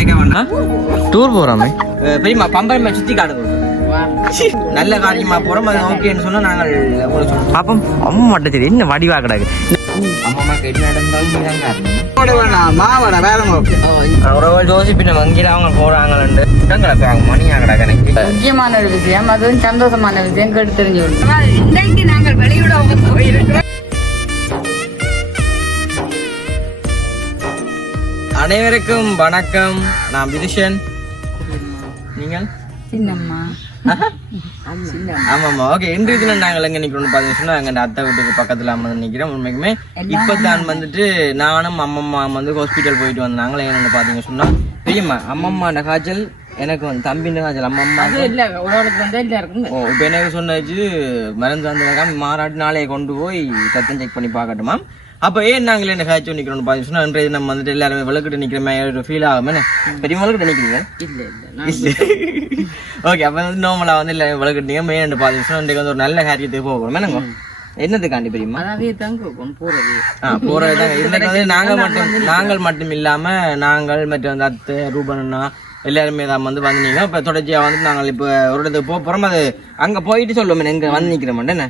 வேண்டாம் டூர் போகிறோமே அஹ் பெரியம்மா பம்பரமே சுத்தி காடுங்க நல்ல காரியமா போறோம் அது ஓகேன்னு சொன்னா நாங்கள் பாப்போம் அம்மா மட்டும் சரி என்ன வடிவா கிடக்கு அம்மா கெட்டு முக்கியமான ஒரு விஷயம் அதுவும் சந்தோஷமான விஷயம் கேட்டு தெரிஞ்சு இன்றைக்கு நாங்கள் வெளியிட போயிருக்கிறோம். அனைவருக்கும் வணக்கம். நான் விதுஷன். நீங்கள்? ஆமாம்மா. ஓகே இன்றைய தினம் நாங்கள் எங்க நிக்கிறோம்னு பார்த்தீங்கன்னா எங்க அத்தை வீட்டுக்கு பக்கத்துல அம்மன் நிக்கிறோம். உண்மைக்குமே இப்பதான் வந்துட்டு நானும் அம்மம்மா வந்து ஹாஸ்பிட்டல் போயிட்டு வந்தாங்களே என்னன்னு பாத்தீங்க சொன்னா பெரியம்மா அம்மம்மாண்ட காய்ச்சல் எனக்கு வந்து தம்பின்ற காய்ச்சல் அம்மம்மா இல்ல எல்லாருக்கும். ஓ இப்போ எனக்கு சொன்னாச்சு மருந்து வந்து மாறாட்டி நாளைய கொண்டு போய் சத்தம் செக் பண்ணி பார்க்கட்டுமா? அப்போ ஏன் நாங்கள் என்ன காய்ச்சி நிற்கிறோம்னு பார்த்து சொன்னா இன்றைய தினம் வந்துட்டு எல்லாருமே விளக்கிட்டு நிற்கிற மாதிரி ஒரு ஃபீல் ஆகும். என்ன? பெரிய விளக்கிட்டு நிற்கிறீங்க இல்ல இல்ல ஓகே அப்போ வந்து நார்மலாக வந்து இல்லை விளக்கிட்டீங்க மெயின் பார்த்து சொன்னா இன்றைக்கு வந்து ஒரு நல்ல காரியத்துக்கு போக போகிறோம் என்னங்க அதாவது தங்க போறது. நாங்கள் மட்டும் நாங்கள் மட்டும் இல்லாம நாங்கள் மற்ற வந்து அத்தை ரூபண்ணா எல்லாருமே தான் வந்து வந்து நீங்க இப்ப தொடர்ச்சியா வந்து நாங்கள் இப்ப ஒரு இடத்துக்கு போக போறோம். அது அங்க போயிட்டு சொல்லுவோம். எங்க வந்து நிக்கிற மாட்டேன் என்ன?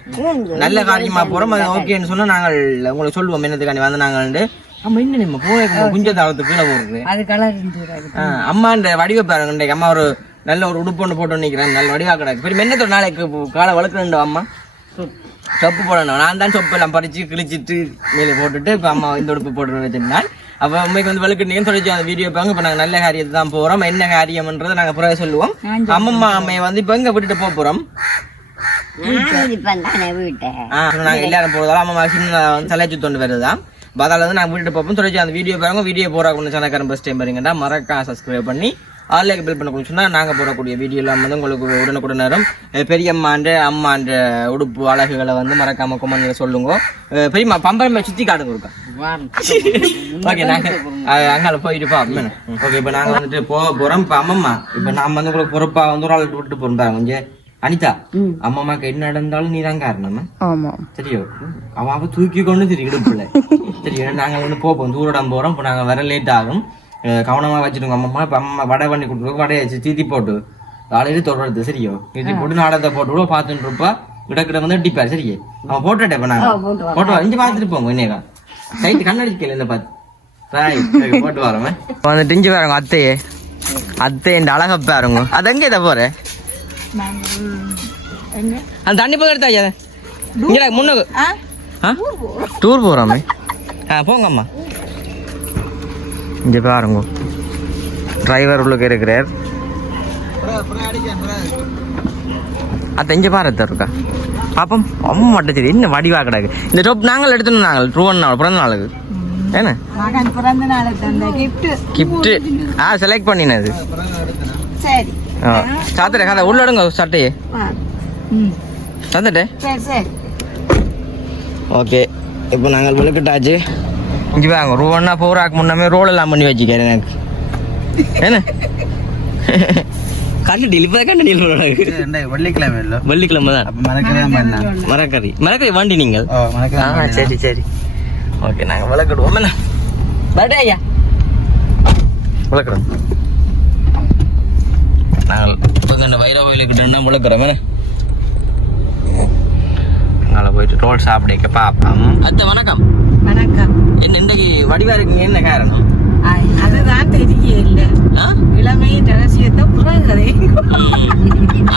நல்ல காரியமா போறோம். அது ஓகேன்னு சொன்னா நாங்கள் உங்களுக்கு சொல்லுவோம். என்னத்துக்காண்டி வந்து நாங்கள் ஆமா என்ன நம்ம போய் குஞ்ச தாளத்துக்கு கீழே போடுறது அது கலர் அம்மா இந்த வடிவ பாருங்க இன்றைக்கு அம்மா ஒரு நல்ல ஒரு உடுப்பு ஒன்று போட்டு நிற்கிறேன் நல்ல வடிவா கிடக்கு. பெரிய மென்னத்தோட நாளைக்கு காலை வளர்க்குறேன் அம்மா? சொப்பு. போடணும். நான் தான் சொப்பு எல்லாம் பறிச்சு கிழிச்சிட்டு மேலே போட்டுட்டு இப்போ அம்மா இந்த உடுப்பு போட்டு வச்சிருந்தால் அப்போ அம்மைக்கு வந்து வளர்க்குறீங்கன்னு சொல்லி அந்த வீடியோ பாங்க இப்போ நாங்கள் நல்ல காரியத்தை தான் போகிறோம் என்ன காரியம்ன்றதை நாங்கள் பிறகு சொல்லுவோம். அம்மம்மா அம்மையை வந்து இப்போ எங்கே விட்டுட்டு போக போகிறோம் நாங்கள் எல்லாரும் போகிறதால அம்மா சின்ன வந்து தலைச்சு தொண்டு வருதுதான் அதால வந்து நாங்கள் வீட்டு பார்ப்போம் தொடர்ச்சி அந்த வீடியோ பாருங்க. வீடியோ போகிற கொஞ்சம் சேனக்காரன் ஃபஸ்ட் டைம் பாருங்கடா. மறக்கா சப்ஸ்கிரைப் பண்ணி ஆன்லைன் பில் பண்ண சொன்னா நாங்கள் போடக்கூடிய வீடியோ எல்லாம் வந்து உங்களுக்கு உடனுக்குடன் நேரம் அஹ் பெரியம்மாண்ட அம்மாண்ட உடுப்பு அழகுகளை வந்து மறக்காம கொமெண்ட்ல சொல்லுங்க. பெரியம்மா பம்பரமே சுற்றி காட்டுங்க இருக்கா ஓகே நாங்கள் அங்கால போயிட்டு பார்ப்போம் ஓகே இப்போ நாங்கள் வந்துட்டு போக போகிறோம் இப்போ அம்மம்மா இப்போ நான் வந்து உங்களுக்கு பொறுப்பாக வந்து ஒரு ஆள் விட்டு போகிறோம் கொஞ்சம் அனிதா அம்மம்மாக்கு என்ன நடந்தாலும் நீ தான் காரணமா ஆமா. சரியோ? அவ அவ தூக்கி கொண்டு திரி இடுப்புல சரியோ நாங்க வந்து போப்போம் தூரம் போறோம். இப்போ நாங்க வர லேட் ஆகும். அஹ் கவனமா வச்சுடுங்க அம்மா இப்ப அம்மா வடை பண்ணி கொடுத்துருக்கோம் வடையை வச்சு தீத்தி போட்டு காலையில தொடருது சரியோ? தீத்தி போட்டு நாடகத்தை போட்டு விடுவோம் பார்த்துட்டு இருப்பா கிட்ட வந்து அடிப்பாரு சரியே? அவன் போட்டுட்டே இப்ப நாங்க. போட்டு இங்க பார்த்துட்டு போங்க என்னக்கா சைட்டு கண்ணடிக்கல இந்த பார்த்து போட்டு வரோம் வந்துட்டு இஞ்சி பாருங்க அத்தையே. அத்தை இந்த அழகா பாருங்க அது எங்க இதை போற அந்த தண்ணி போய் எடுத்தா ஐயா இங்க முன்னுக்கு. டூர் போகிறோமே ஆ போங்கம்மா இங்கே பாருங்க. டிரைவர் உள்ளுக்கு இருக்கிறார். அத்தை இங்கே பாரு இருக்கா? பாப்போம். அம்மா மட்டும் சரி என்ன வடிவா கிடக்கு. இந்த டோப் நாங்கள் எடுத்துனோம் நாங்கள் ட்ரூவன் நாள் பிறந்த நாளுக்கு. ஏன்னா கிஃப்ட்டு ஆ செலக்ட் பண்ணினது. ஆ சாத்திர கதை உள்ள எடுங்க சட்டையே. சாத்திட்டே ஓகே. இப்போ நாங்கள் விளக்கிட்டாச்சு. இங்கே வாங்க ரூபா போறாக்கு முன்னமே ரோல் எல்லாம் பண்ணி வச்சுக்கிறேன் எனக்கு. என்ன? கண்டு டீல் இப்போ கண்டு டீல் வெள்ளிக்கிழமை இல்ல? வெள்ளிக்கிழமை தான். மரக்கறி. மரக்கறி வண்டி நீங்கள்? சரி சரி. ஓகே நாங்கள் விளக்கிடுவோம். என்ன? பர்டே ஐயா. விளக்குறோம். நாங்கள் இப்போ இந்த வைர கோயிலுக்கிட்ட விளக்குறோம். என்ன? அங்கே போயிட்டு ரோல் சாப்பிடுக்க பாப்போம். அத்தை வணக்கம். வணக்கம். என்ன இன்றைக்கு வடிவா இருக்கீங்க என்ன காரணம்? அதுதான் தெரியல? இளமையின் ரகசியத்தை புறகதை.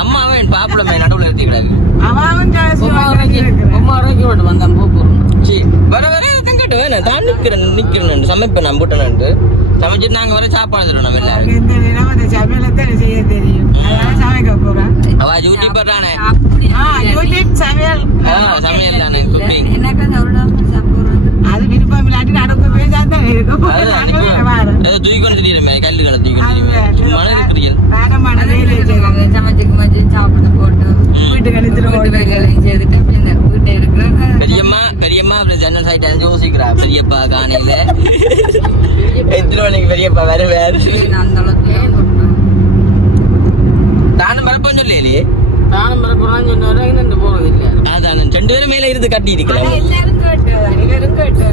அம்மாவே பாப்புலமே நடுவில் எடுத்து கிடாது அவன் வந்தான் போறோம். சரி வர வர தங்கட்டு வேணும் தான் நிற்கிறேன் நிற்கிறேன் சமைப்பேன் நான் சமைச்சிட்டு நாங்கள் வர சாப்பாடு தரோம் நம்ம எல்லாரும். இந்த நேரம் அந்த சமையலத்தை செய்ய தெரியும். அதனால சமைக்க போறேன். அவ யூடியூபர் தானே யூடியூப் சமையல். சமையல் தானே குக்கிங் எனக்கு அது விருப்பம் இல்லாட்டி நடக்க போய் தான் இருக்கும் நாங்களும் வாரோம். ஏதோ தூக்கி கொண்டு தெரியுமே கல்லுகளை தூக்கி கொண்டு தெரியுமே சும்மா இருக்கிறீங்க பாரமான வேலையை செய்வாங்க. சமைச்சுக்கு மச்சு சாப்பிட போட்டு வீட்டுக்கு அனுப்பிட்டு வீட்டு வேலைகளையும் செய்துட்டு இந்த வீட்டை இருக்கிற பெரியம்மா பெரியம்மா அப்புறம் ஜன்னல் சைட் அஞ்சு யோசிக்கிறா பெரியப்பா காணையில. எத்தனை மணிக்கு பெரியப்பா வேற வேற அந்த அளவுக்கு தானும் பரப்பம் சொல்லலையே தானும் பிறப்புறான்னு சொன்னவரை நின்று போறது இல்லை அதான் ரெண்டு பேரும் மேல இருந்து கட்டி இருக்கலாம் கேட்டு கேட்டு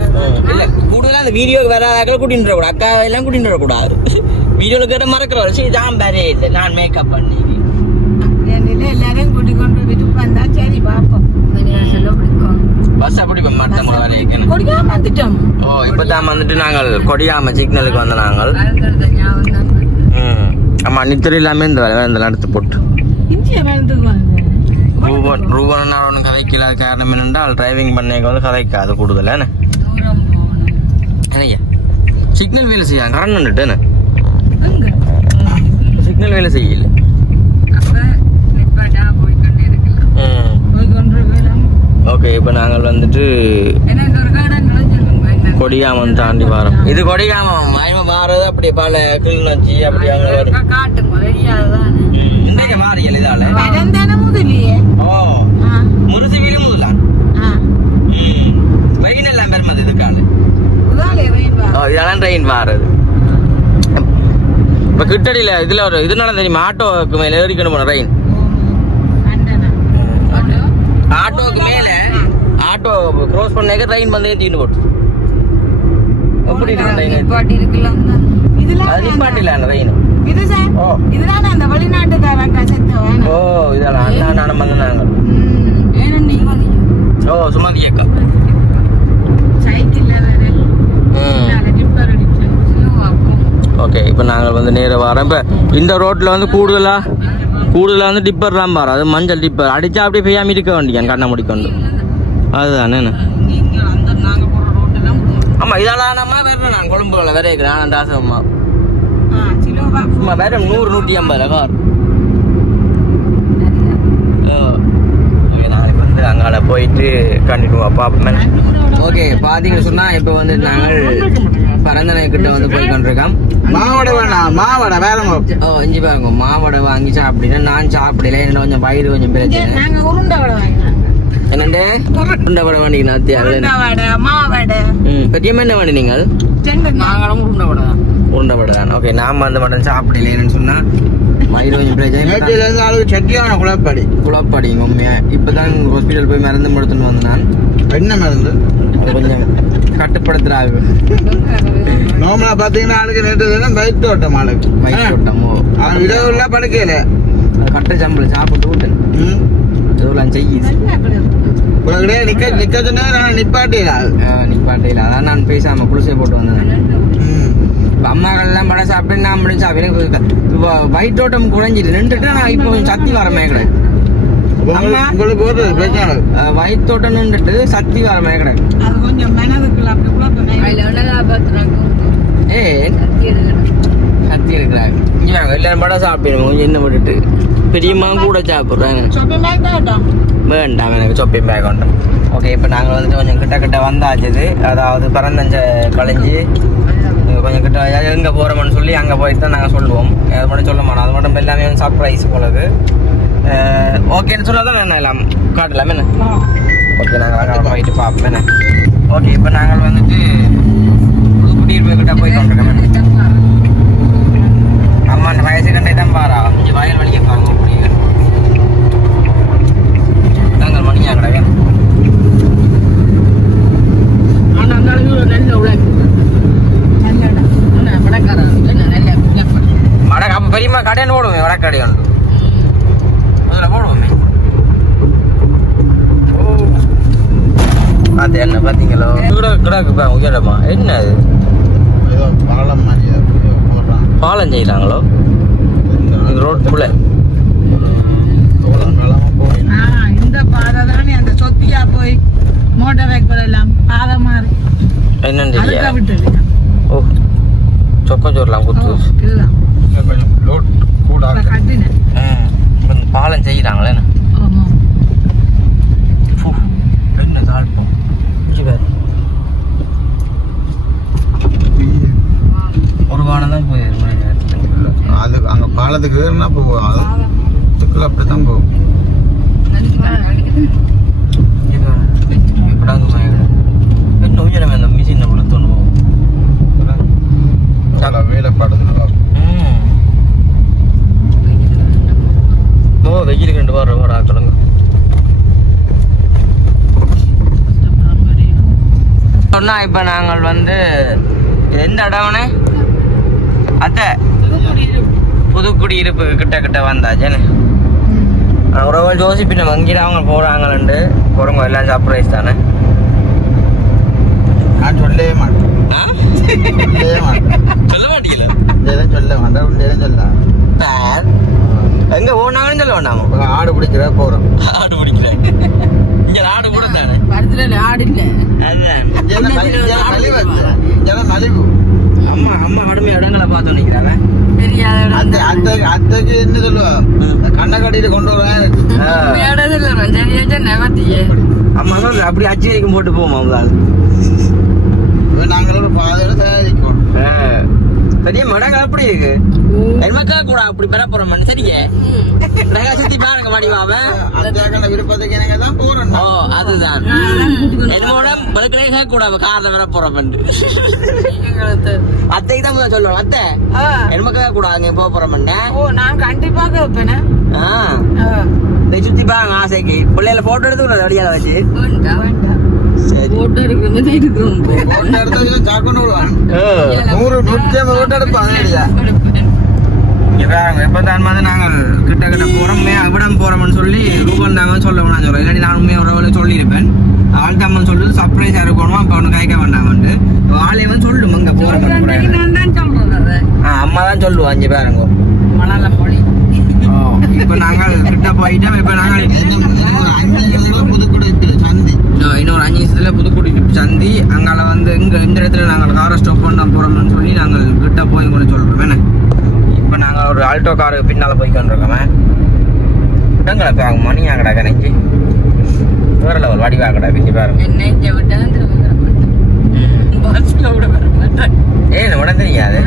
கூடுதலா அந்த வீடியோக்கு வராதாக்கள் கூட்டிட்டு வரக்கூடாது. அக்கா எல்லாம் கூட்டிட்டு வரக்கூடாது. வீடியோல கேட்ட மறக்கிறோம் சரி ஜாம் பேரே இல்லை நான் மேக்கப் பண்ணி எல்லாரையும் கூட்டிக் கொண்டு வீட்டுக்கு வந்தா சரி பிடிக்கும். பஸ் அப்படி வரைக்கணும் கொடிக்காம வந்துட்டோம். ஓ இப்பதான் வந்துட்டு நாங்கள் கொடியாம சிக்னலுக்கு வந்த நாங்கள். தான். ஆமா நித்திர இல்லாம இந்த வேலை இந்த நடத்து போட்டு. இஞ்சிய வேணுத்துக்கு வாங்க ரூபன் ரூபன் ஒன்று கதைக்கல காரணம் என்னென்றால் டிரைவிங் பண்ணேங்க வந்து கதைக்காது கூடுதல் என்ன சிக்னல் வேலை செய்ய கரண்ட் வந்துட்டு எங்க? சிக்னல் வேலை செய்யல. ஓகே இப்போ நாங்கள் வந்துட்டு ஏன்னா இந்த ஒரு கார்டன் நுழைஞ்சிருக்கோங்க இந்த கொடியாமம் தாண்டி வரோம். இது கொடியாமம். மயம மாறது அப்படி பல கிளிநொச்சி அப்படி அங்கே வரும் இன்றைக்கு மாறியல் இதால ஓ முருசி ட்ரெயின் எல்லாம் பெருமது இதுக்கால. இதெல்லாம் ட்ரெயின் மாறுது இப்போ கிட்டடியில் இதில் ஒரு இதனால தெரியுமா? ஆட்டோவுக்கு மேலே ஏறிக்கணும் போன ட்ரெயின் ஆட்டோவுக்கு மேலே ஆட்டோ க்ரோஸ் பண்ணாக்க ட்ரெயின் வந்து ஏற்றிட்டு போட்டு எப்படி நிப்பாட்டி நிப்பாட்டில இது சார் ஓ. இதுதான் அந்த வெளிநாட்டுக்காரங்க செத்த வேணும். ஓ இதெல்லாம் அண்ணா நானும் ஓ சுமதி சைக்கிள்ல ஓகே இப்போ நாங்கள் வந்து நேராக வரோம். இப்போ இந்த ரோட்டில் வந்து கூடுதலாக கூடுதலாக வந்து டிப்பர் தான் பாரு. அது மஞ்சள் டிப்பர் அடிச்சா அப்படியே பெய்யாம இருக்க வேண்டியன் கண்ணை முடிக்கொண்டு. அதுதானே ஆமாம் இதெல்லாம் நம்ம வேற நான் கொழும்புல வேற இருக்கிறேன் நான் தாசம்மா ஆ சிலோவா சும்மா வேற நூறு நூற்றி ஐம்பது கார் நாளைக்கு வந்து அங்கால போயிட்டு கண்டினியூவா பார்ப்போம். ஓகே பார்த்தீங்கன்னு சொன்னால் இப்போ வந்து நாங்கள் பரந்தனை கிட்ட வந்து போய் கொண்டிருக்கோம் மாவடை வேணாம் மாவடை வேற ஓ இஞ்சி பாருங்க மாவடை வாங்கி சாப்பிடுறேன். நான் சாப்பிடல என்ன கொஞ்சம் வயிறு கொஞ்சம் பிரச்சனை. என்னண்டே? உருண்டை வடை உருண்டை வடை மாவடை பெரியம்மா என்ன ரெண்டு நாங்களும் உருண்டை வடை தான். உருண்டை வடை தான்? ஓகே நாம அந்த மட்டும் சாப்பிடலன்னு சொன்னா சட்டியான குழப்படி. குழப்படிங்க உண்மையா? இப்பதான் ஹாஸ்பிட்டல் போய் மருந்து எடுத்துன்னு வந்து நான். என்ன மருந்து? கொஞ்சம் கட்டுப்படுத்துறாங்க நார்மலா பாத்தீங்கன்னா ஆளுக்கு நேற்று வயிற்று ஓட்டம் ஆளுக்கு. வயிற்று ஓட்டமோ அவன் விடவில்ல படுக்கையில. கட்டு சம்பளம் சாப்பிட்டு விட்டு ம். இதெல்லாம் செய்யுது உனக்கிட்டே நிக்க நிக்க சொன்னா நான் நிப்பாட்டில அதான் நான் பேசாம குளிசை போட்டு வந்தேன். ம். இப்போ அம்மாக்கள்லாம் படம் சாப்பிட்டு நான் மட்டும் சாப்பிட்டு வயிற்றோட்டம் குறைஞ்சிட்டு நின்றுட்டு நான் இப்போ கொஞ்சம் சக்தி வரமே பிரச்சனை அஹ் வயிற்றோட்டம் நின்றுட்டு சக்தி வரமே லாபத்துறாங்க ஏ கத்தி சக்தி இருக்கிறாங்க எல்லாரும் படம் சாப்பிடுவோம் கொஞ்சம் என்ன? விட்டுட்டு பெரியம்மா கூட சாப்பிட்றாங்க வேண்டாம் எனக்கு சொப்பி பேக் உண்டு ஓகே இப்போ நாங்கள் வந்துட்டு கொஞ்சம் கிட்ட கிட்ட வந்தாச்சுது. அதாவது பிறந்தஞ்ச கழிஞ்சு இங்க கொஞ்சம் கிட்ட எங்கே போகிறோம்னு சொல்லி அங்கே போயிட்டு தான் நாங்கள் சொல்லுவோம். அது மட்டும் சொல்ல மாட்டோம். அது மட்டும் எல்லாமே சர்ப்ரைஸ் போலது ஓகேன்னு சொன்னால் தான் என்ன எல்லாம் காட்டலாமே என்ன? ஓகே நாங்கள் அங்கே போயிட்டு பார்ப்போம் என்ன? ஓகே இப்போ நாங்கள் வந்துட்டு புதுக்குடியிருப்பு கிட்ட போய் கொண்டிருக்கோம் அம்மா வயசு கண்டே தான் பாரா கொஞ்சம் வயல் வழியை பாருங்க புரியுது நாங்கள் மணியா கிடையாது அந்த அளவுக்கு நல்ல உழைப்பு என்ன அப்போ பெரியம்மா கடைன்னு போடுவோமே வடக்கடை உண்டு அதில் போடுவோமே ஓ. என்ன பார்த்தீங்களோ கிடக்கு உயரமா என்ன அது பாலம் பாலம் செய்கிறாங்களோ இந்த ரோட்டுக்குள்ள இந்த பாதை தானே அந்த சொத்தியா போய் மோட்டார் பைக் எல்லாம் பாதை மாதிரி. என்னன்னு ஓ சொக்கம் சோறலாம் குத்து பாலம் செய்கிறாங்களே என்ன? தாழ்ப்போம் இங்க பாரு. ஒரு வாரம் தான் போய் அது பாலத்துக்கு என்ன போகும் அது இதுக்குள்ள அப்படித்தான் போகும். என்ன உயரம் அந்த மிஷினை விழுத்தணும் நல்லா வேலை படுது ஓ வெயிலுக்கு ரெண்டு வாரம் வாரம் ஆக்கலங்க சொன்னா இப்போ நாங்கள் வந்து எந்த இடம்னு அத்தை. புதுக்குடியிருப்பு கிட்ட கிட்ட வந்தாச்சு. உறவு ஜோசி பின்ன வங்கிட அவங்க போறாங்கன்னு போறவங்க எல்லாம் சர்ப்ரைஸ் தானே. நான் சொல்லவே மாட்டேன். சொல்ல மாட்டீங்களா? இதெல்லாம் சொல்ல மாட்டேன் சொல்ல பேர்? எங்க ஓனாங்கன்னு சொல்ல வேண்டாமா? ஒரு ஆடு பிடிக்கிற போறோம் ஆடு பிடிக்கிறேன். இங்க ஆடு கூட தானே. படத்துல ஆடு இல்ல. அதுதான் இதெல்லாம் மலிவு. அம்மா அம்மா ஆடுமே இடங்களை பார்த்து நிற்கிறாங்க அத்தை அத்தை அத்தைக்கு என்ன சொல்லுவா? கண்ணை கட்டிட்டு கொண்டு வருவேன் சரியாச்சா நவத்தியே? அம்மா தான் அப்படி அச்சு வரைக்கும் போட்டு போவோம் நாங்களோட பாதையோட தயாரிக்கணும் பெரிய மடங்கள் அப்படி இருக்கு. என்மக்கா கூட அப்படி பெற போறோம் மண் சரியே நகை சுத்தி பாருங்க மடிவாவன் விருப்பத்துக்கு எனக்கு தான் போறேன். ஓ அதுதான். என்னோட படுக்கிறேன் கூட காதை வர போறோம் அத்தைக்கு தான் முதல்ல சொல்லுவோம் அத்தை. என்மக்கா கூட அங்க போக போறோம் ஓ நான் கண்டிப்பாக வைப்பேனே. ஆ. சுத்தி பாருங்க ஆசைக்கு. பிள்ளைல போட்டோ எடுத்து வழியால வச்சு. எடுக்கிறது ஓட்ட நூறு நூற்றி ஐம்பது தான் நாங்கள் கிட்ட கிட்ட போகிறோம் அவிடம் போகிறோம்னு சொல்லி ரூபன் சொல்ல வேணாம் சொல்கிறோம் இல்லாட்டி நான் உண்மையாக ஒரு சொல்லியிருப்பேன். ஆள்தாமன் சொல்லிட்டு சர்ப்ரைஸாக இருக்கணும் அப்போ அவனு கைக்க வேண்டாமன்ட்டு ஆளே வந்து சொல்லும் இங்கே போகிறோம் நான் தான் சொல்றேன் ஆ அம்மா தான் சொல்லுவோம் அஞ்சு பேருங்க. மணல மொழி இப்போ நாங்கள் கிட்ட போயிட்டோம் இப்போ நாங்கள் இன்னொரு அஞ்சு நிமிஷத்தில் புதுக்குடி சந்தி. அங்கால வந்து இங்கே இந்த இடத்துல நாங்கள் காரை ஸ்டாப் பண்ண போகிறோம்னு சொல்லி நாங்கள் கிட்ட போய் கூட சொல்கிறோம் என்ன? இப்போ நாங்கள் ஒரு ஆல்டோ காருக்கு பின்னால் போய் கொண்டிருக்கோமே இடங்களை பாருங்க மணி ஆகடா கணக்கு வேற லெவல் வடிவா கடா பிஞ்சு பாருங்க. ஏன் உடனே தெரியாது.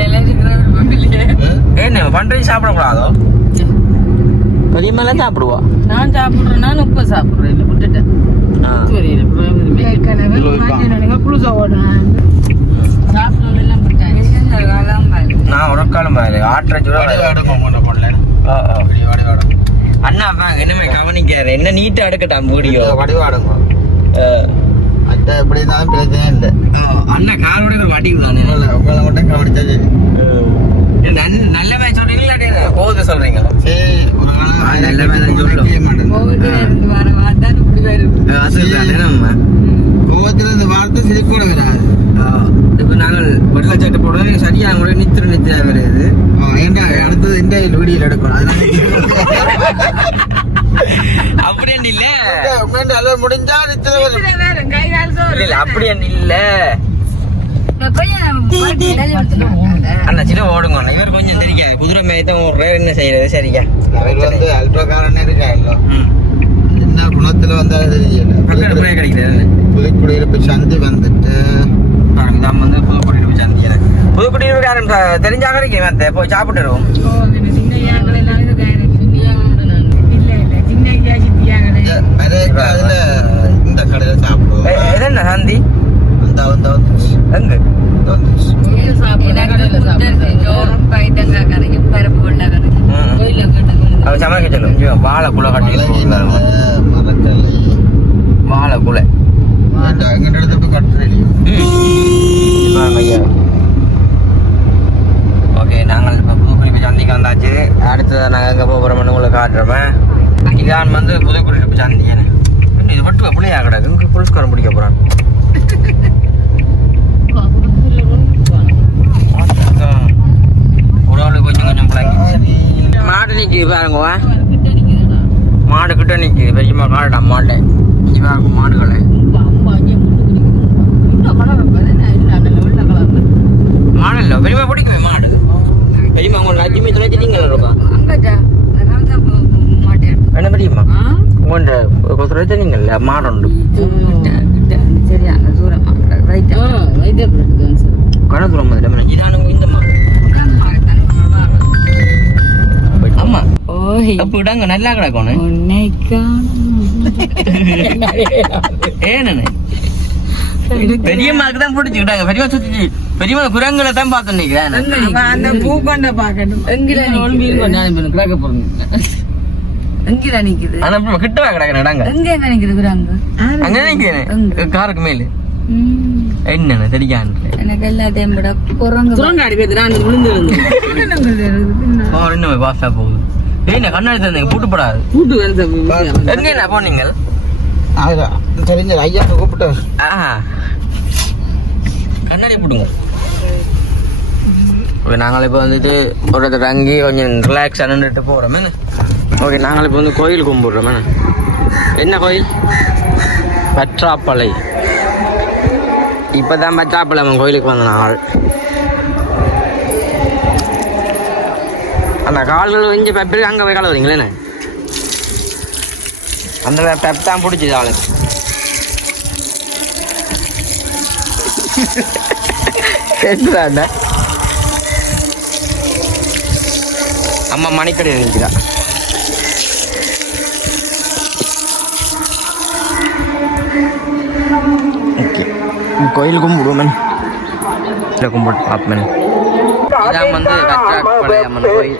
என்ன இருக்கிற இல்லையே ஏன் நம்ம பண்றது சாப்பிடக்கூடாதோ பெரியமெல்லாம் சாப்பிடுவா நான் சாப்பிடுறேன் நான் உப்பு சாப்பிடுறேன் இல்லை விட்டுட்டேன் நான் ஒரு காலம் பாரு ஆற்றை சுட வடிவாடும் கொண்ட போடல வடிவாடும் அண்ணா பாங்க என்னமே கவனிக்காரு என்ன நீட்டா எடுக்கட்டான் வீடியோ வடிவாடுங்க அத்தை எப்படி இருந்தாலும் பிரச்சனை இல்லை அண்ணா காரோட ஒரு வடி தானே? உங்களை உங்களை மட்டும் கவனிச்சா சரி. நல்ல மேட்ச் சொல்றீங்களா போகுது சொல்றீங்களா? சரி ஒரு ஆ, நல்ல அதுதானே நம்ம கோவத்துல இந்த வார்த்தை சிரிப்போட வராது. இப்போ நாங்கள் வெள்ளை சட்டை போடுறது சரியா கூட நித்திர நித்திரா வருது. ஆ, ஏன்டா அடுத்தது இந்த வீடியோல எடுக்கணும். அதனால அப்படி இல்ல. உங்கள்கிட்ட அளவு முடிஞ்சா கால் இல்ல அண்ணா சின்ன ஓடுங்க அண்ணா. இவர் கொஞ்சம் தெரியா குதிரை மேய்தான் ஓடுறாரு என்ன செய்யறது? சரியா அவர் வந்து அல்ட்ராக்காரனே இருக்கா எல்லாம் என்ன குணத்துல வந்தாலும் தெரியல. கிடைக்கிறது புதுக்குடியிருப்பு சந்தி வந்துட்டு. தான் வந்து புதுக்குடியிருப்பு சந்தி. எனக்கு புதுக்குடியிருப்புக்காரன் ப- தெரிஞ்சா கிடைக்கும் போய் சாப்பிட்டுருவோம் சின்ன யாங்களை எல்லாம் இது காய் இல்ல இல்ல சின்ன ஐயா சித்தியாங்களே மரேக்கா அதுல இந்த கடையில சாப்பிடுவோம் எ- எது என்ன சந்தி வந்து வந்துச்சு எங்க வந்துச்சு ம். அவ சமைக்க சொல்லும் ஐயோ, வாழை குலை கட்டி மலையினால மரக்கலை வாழை குலை எங்கிட்ட எடுத்து கட்டுறீங்க ஓகே நாங்கள் இப்போ புதுக்குடியிருப்பு சந்திக்கு வந்தாச்சு அடுத்தது நாங்கள் எங்கே போகிறோம்னு உங்களுக்கு காட்டுறோமே இதான் வந்து புதுக்குடியிருப்பு சந்தி என்ன இது மட்டும் பிள்ளையா கிடக்கு புலிஸ்காரன் பிடிக்க போகிறான் உறவுல கொஞ்சம் கொஞ்சம் பிள்ளைங்க மாடு நிற்கிது பாருங்க மாடு கிட்ட நிற்கிது பெரியம்மா காடா மாட்டை இங்கே பாருங்க மாடுகளை. மாடு இல்லை பெரியம்மா பிடிக்குமே மாடு? பெரியம்மா உங்க லட்சுமி தொலைச்சிட்டீங்களா இருக்கா என்ன பெரியம்மா? உங்க தொலைச்சிட்டீங்கல்ல மாடு உண்டு. கணத்துல முதல்ல இதானுங்க இந்த மாடு ஆமா. அப்ப விடாங்க நல்லா கிடக்கணும். ஏன்னு பெரியம்மாக்கு தான் பிடிச்சிக்கிட்டாங்க. பெரியம்மா சுத்தி பெரியம்மா குரங்களை தான் பார்த்து நிக்கிறேன் அந்த பூ கொண்ட பாக்கணும் கிடக்க போறீங்க எங்கதான் நிக்குது? ஆனா இப்ப கிட்டவா கிடக்குறேன் இடங்க. எங்க எங்க நிக்குது குரங்கு? அங்க நிக்கிறேன் காருக்கு மேல. ம், என்ன தெரியாது எனக்கு எல்லாத்தையும் விட குரங்கு பேத்துனா அந்த விழுந்து பாஸ்டா போகுது. ஏய் கண்ணாடி தந்தீங்க பூட்டுப்படாது. கூட்டு வந்து எங்க என்ன போனீங்க தெரிஞ்ச ஐயா கூப்பிட்டு ஆஹா. கண்ணாடி போடுங்க. ஓகே நாங்கள் இப்போ வந்துட்டு ஒரு இடத்துல தங்கி கொஞ்சம் ரிலாக்ஸ் நின்றுட்டு போகிறோம் என்ன? ஓகே நாங்கள் இப்போ வந்து கோயில் கும்பிட்றோம். என்ன என்ன கோயில்? பற்றாப்பளை. இப்போ தான் பற்றாப்பளை அவன் கோயிலுக்கு வந்த நாள். அந்த கால்கள் கொஞ்சம் பெப்பருக்கு அங்கே போய் கால வரீங்களேண்ணே அந்த பெப் தான் பிடிச்சிது ஆள். கேட்குறாண்ட அம்மா மணிக்கடி நினைக்கிறா கோயில் கும்பிடுவோம் இல்லை கும்பிட்டு பார்ப்பேன் இதான் வந்து அம்மன் கோயில்.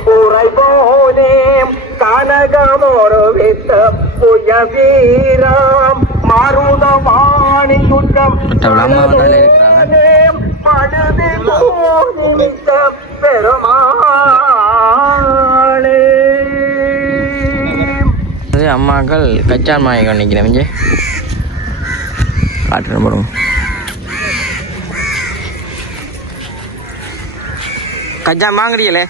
அம்மா இது அம்மாக்கள் கச்சான் மாயகம் நிற்கிறேன் காட்டுறேன் போடுங்க கஜா வாங்குறீங்களே?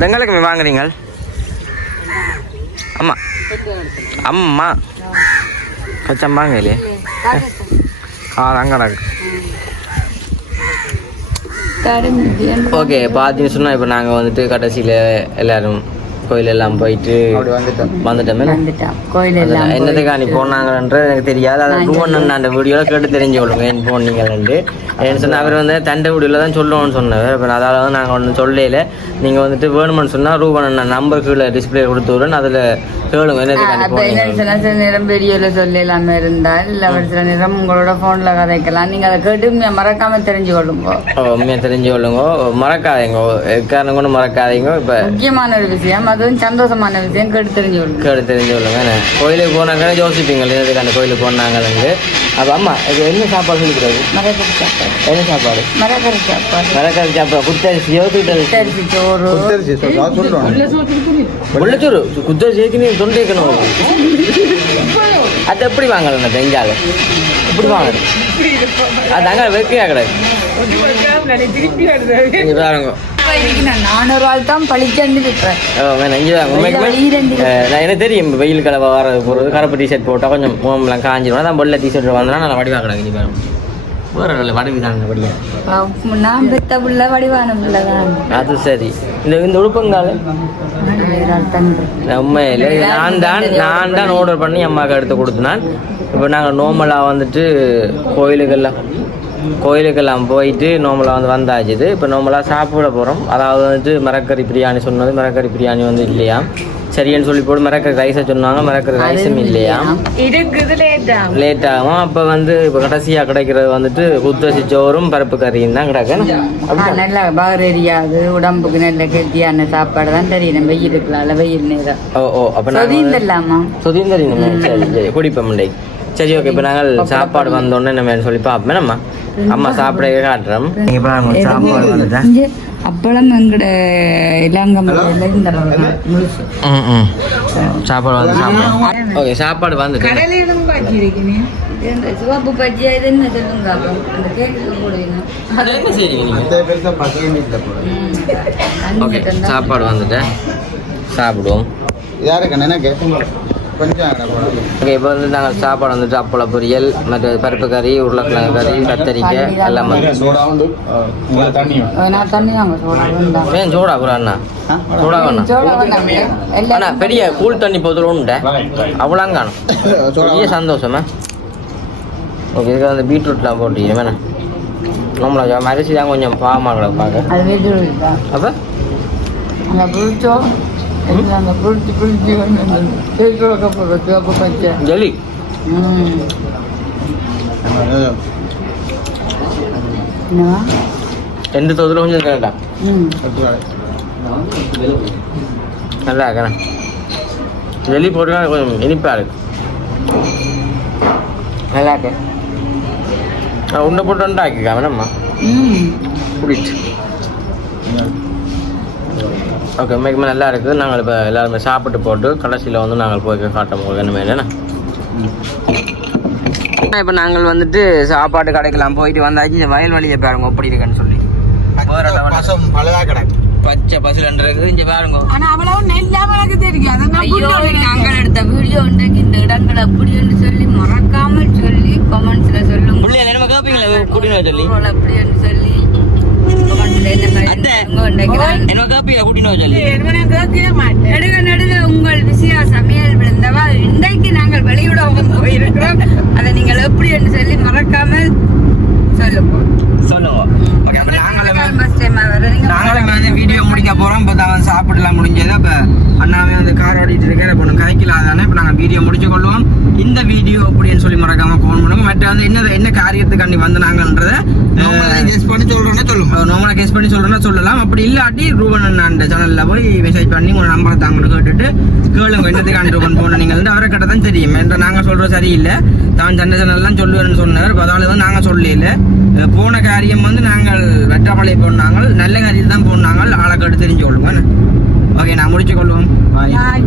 பெங்களுக்கு வாங்குறீங்க? அம்மா. அம்மா. கச்சம் வாங்கலையே ஆ அங்கே ஓகே பார்த்தீங்கன்னு சொன்னால் இப்போ நாங்கள் வந்துட்டு கடைசியில் எல்லாரும் கோயில் எல்லாம் போயிட்டு வந்துட்டோம். வந்துட்டோமே. வந்துட்டான் கோயில் எல்லாம் என்னதுக்கா நீ போனாங்கன்றது எனக்கு தெரியாது. அதை ரூவன் அந்த வீடியோவில் கேட்டு தெரிஞ்சு கொள்ளுங்க ஏன் போனீங்கன்ட்டு ஏன்னு சொன்னால் அவர் வந்து தண்டை வீடியோவில் தான் சொல்லுவோம்னு சொன்னவர் இப்போ அதால் வந்து நாங்கள் ஒன்றும் சொல்லல நீங்கள் வந்துட்டு வேணுமென்னு சொன்னால் ரூபன் அண்ணன் நம்பர் கீழே டிஸ்பிளே கொடுத்து விடுறேன் அதில் போனீங்க? சில சில நேரம் வீடியோல சொல்லலாம இருந்தால் இல்ல ஒரு சில நேரம் உங்களோட போன்ல கதைக்கலாம். நீங்க அதை கேட்டு மறக்காம தெரிஞ்சு கொள்ளுங்க ஓ, உண்மையாக தெரிஞ்சு கொள்ளுங்க மறக்காதீங்க. எக்காரணம் கொண்டு மறக்காதீங்க? இப்போ முக்கியமான ஒரு விஷயம் அதுவும் சந்தோஷமான விஷயம் கேட்டு தெரிஞ்சு கொள்ளுங்க கேடு தெரிஞ்சு கொள்ளுங்க என்ன? கோயிலுக்கு போனாங்க யோசிப்பீங்க அந்த கோயிலுக்கு போனாங்கன்னு அப்போ அம்மா இது என்ன சாப்பாடு சொல்லிக்கிறது மரக்கறி சாப்பாடு. என்ன சாப்பாடு? மரக்கறி சாப்பாடு. மரக்கறி சாப்பாடு குத்தரிசி யோசிக்கிட்டு அரிசி சோறு. தெரிஞ்சு சொல்றோம் உள்ளச்சோறு குத்தரிசி ஏற்கனவே தொண்டை வைக்கணும் அது எப்படி வாங்கலாம் தெரிஞ்சாலும் எப்படி வாங்கணும்? அது அங்கே வைக்கையா கிடையாது இங்க பாருங்க. தான் வாங்க. நான் எனக்கு தெரியும் வெயில் கலவை வர போகிறது கருப்பு டிஷர்ட் போட்டால் கொஞ்சம் முகம்லாம் காஞ்சிடும் அதான் வெள்ளை டிஷர்ட் வந்தா நல்லா வடிவாக கிடக்கு வேறு நல்ல வடிவு தான் படியா? நான் பெத்த புள்ள வடிவான புள்ள தான் அது சரி. இந்த இந்த உடுப்பங்கால? உண்மையில நான் தான் நான் தான் ஆர்டர் பண்ணி அம்மாவுக்கு எடுத்து கொடுத்தேன். இப்போ நாங்கள் நார்மலாக வந்துட்டு கோயிலுக்கெல்லாம் கோயிலுக்கெல்லாம் போயிட்டு நார்மலாக வந்து வந்தாச்சு இது இப்போ நார்மலாக சாப்பிட போகிறோம் அதாவது வந்துட்டு மரக்கறி பிரியாணி சொன்னது மரக்கறி பிரியாணி வந்து இல்லையா? சரின்னு சொல்லி போட்டு மரக்கறி ரைஸை சொன்னாங்க. மரக்கறி ரைஸும் இல்லையா? லேட் ஆகும். அப்போ வந்து இப்போ கடைசியாக கிடைக்கிறது வந்துட்டு குத்தரிசி சோறும் பருப்பு கறியும் தான் கிடக்கு. நல்ல பகர் எரியாது. உடம்புக்கு நல்ல கெட்டியான சாப்பாடு தான் தெரியும். வெயிலுக்குள்ள வெயில் நேரம். ஓ ஓ அப்போ நாங்கள் சொதிந்தல்லாமா சுதீந்திரன் சரி சரி. குடிப்போம் முண்டை சரி ஓகே இப்போ நாங்கள் சாப்பாடு வந்தோடனே நம்ம சொல்லி பார்ப்போம் நம்ம அம்மா சாப்பிட காட்டுறோம் சாப்பாடு வந்துட்டா இங்க அப்பளம் எங்கட சாப்பாடு வந்து சாப்பிடும் ஓகே சாப்பாடு வந்துட்டு. இந்த சிவப்பு பஜ்ஜியா இது என்ன சொல்லுங்க அப்போ அந்த கேக்கு போடுவீங்க அதில் என்ன? செய்றீங்க நீங்கள் மற்ற பெருசாக பசங்க இல்லை போல ஓகே சாப்பாடு வந்துட்டு. சாப்பிடுவோம். யாருக்கு எனக்கு ஓகே இப்போ வந்து நாங்கள் சாப்பாடு வந்துட்டு அப்பள பொரியல் மற்ற பருப்பு கறி உருளைக்கிழங்கு கறி கத்தரிக்காய் எல்லாம் ஏன் சோடா அப்புறம் அண்ணா? சோடா அண்ணா எல்லாம் பெரிய கூல் தண்ணி போதும் உண்டு அவ்வளோ காணும் பெரிய சந்தோஷமா ஓகே இதுக்கு வந்து பீட்ரூட்லாம் போட்டீங்க வேணாம் நம்மள அரிசி தான் கொஞ்சம் பாமாங்களை பார்க்க. அப்போ? புளிச்சோம் அங்கே புளிச்சு புளிச்சு கேக்கு வைக்க போகிறோம் சிவப்பு பச்சை ஜெலி எந்த தோதில் கொஞ்சம் கேட்டா நல்லா இருக்கண்ணா வெளி போட்டுனா கொஞ்சம் இனிப்பா இருக்கு நல்லா இருக்கு உண்டை போட்டு உண்டாக்கிக்கா வேணாம்மா ம் குடிச்சு ஓகே உண்மைக்குமே நல்லா இருக்குது. நாங்கள் இப்போ எல்லாருமே சாப்பிட்டு போட்டு கடைசியில் வந்து நாங்கள் போய் காட்டும் போது என்ன இல்லைண்ணா இப்போ நாங்கள் வந்துட்டு சாப்பாடு கடைக்கெல்லாம் போயிட்டு வந்தாச்சு. இந்த வயல் வழியை பாருங்க எப்படி இருக்குன்னு சொல்லி. பச்சை பசுலன்று இருக்குது. இங்கே பாருங்க. ஆனா அவ்வளவு தெரியும் ஐயோ நாங்கள் எடுத்த வீடியோ இன்றைக்கு இந்த இடங்கள் அப்படி என்று சொல்லி மறக்காமல் சொல்லி கமெண்ட்ஸ்ல சொல்லுங்க. பிள்ளைகள் என்ன சொல்லி. ஊர்ல அப்படி என்று சொல்லி. நடுக நடுக உங்கள் விஷயா சமையல் விழுந்தவா இன்றைக்கு நாங்கள் வெளியிட போயிருக்கிறோம் அதை நீங்கள் எப்படி என்று சொல்லி மறக்காமல் ஓகே அப்போ நாங்களும் வந்து வீடியோ முடிக்க போறோம். இப்போ தான் சாப்பிடலாம் முடிஞ்சது. இப்போ அண்ணாவே வந்து கார் ஓடிட்டு இருக்காரு. இப்போ கதைக்கலாம் தானே இப்போ நாங்கள் வீடியோ முடிச்சு கொள்வோம். இந்த வீடியோ அப்படின்னு சொல்லி மறக்காம ஃபோன் பண்ணுங்க. மற்ற வந்து என்ன என்ன காரியத்துக்காண்டி வந்து நாங்கன்றத கெஸ் பண்ணி சொல்றோன்னா சொல்லுங்க. நார்மலாக கெஸ் பண்ணி சொல்றேன்னா சொல்லலாம். அப்படி இல்லாட்டி ரூபன் அண்ணா அந்த சேனல்ல போய் மெசேஜ் பண்ணி உங்க நம்பரை தாங்கன்னு கேட்டுட்டு கேளுங்க. என்னத்துக்காண்டி ரூபன் போன நீங்கள் அவரை கிட்ட தான் தெரியும். என்ற நாங்கள் சொல்றது சரியில்லை. தான் சண்டை சேனல்லாம் சொல்லுவேன்னு சொன்னார். தான் நாங்கள் சொல்லல. போன காரியம் வந்து நாங்கள் வெட்டமலை போனாங்க. நல்ல காரியம் தான் போனாங்க. ஆளை கேட்டு தெரிஞ்சு கொள்ளுங்க ஓகே நான் முடிச்சு கொள்வோம் பாய் பாய்